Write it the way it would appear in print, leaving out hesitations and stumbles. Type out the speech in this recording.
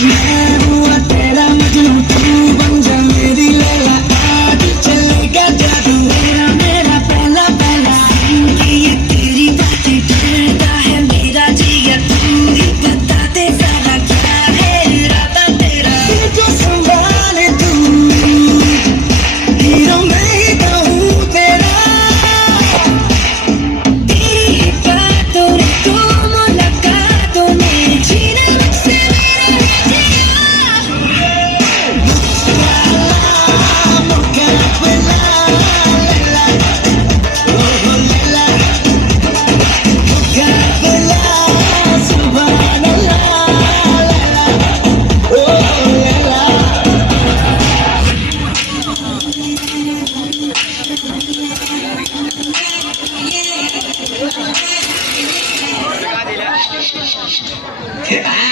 मैं हुआ तेरा मजनू, तू बन जा मेरी लैला, आज चलेगा जादू मेरा मेरा पहला पहला। ये तेरी बातें करता है मेरा जिया, तू ही बता दे सारा क्या है इरादा तेरा। तुझको संभाले तू, हीरो मैं ही तो हूँ तेरा। तेरी बातों ने तू मुलाकातों में छीने मुझसे मेरा जिया। Yeah.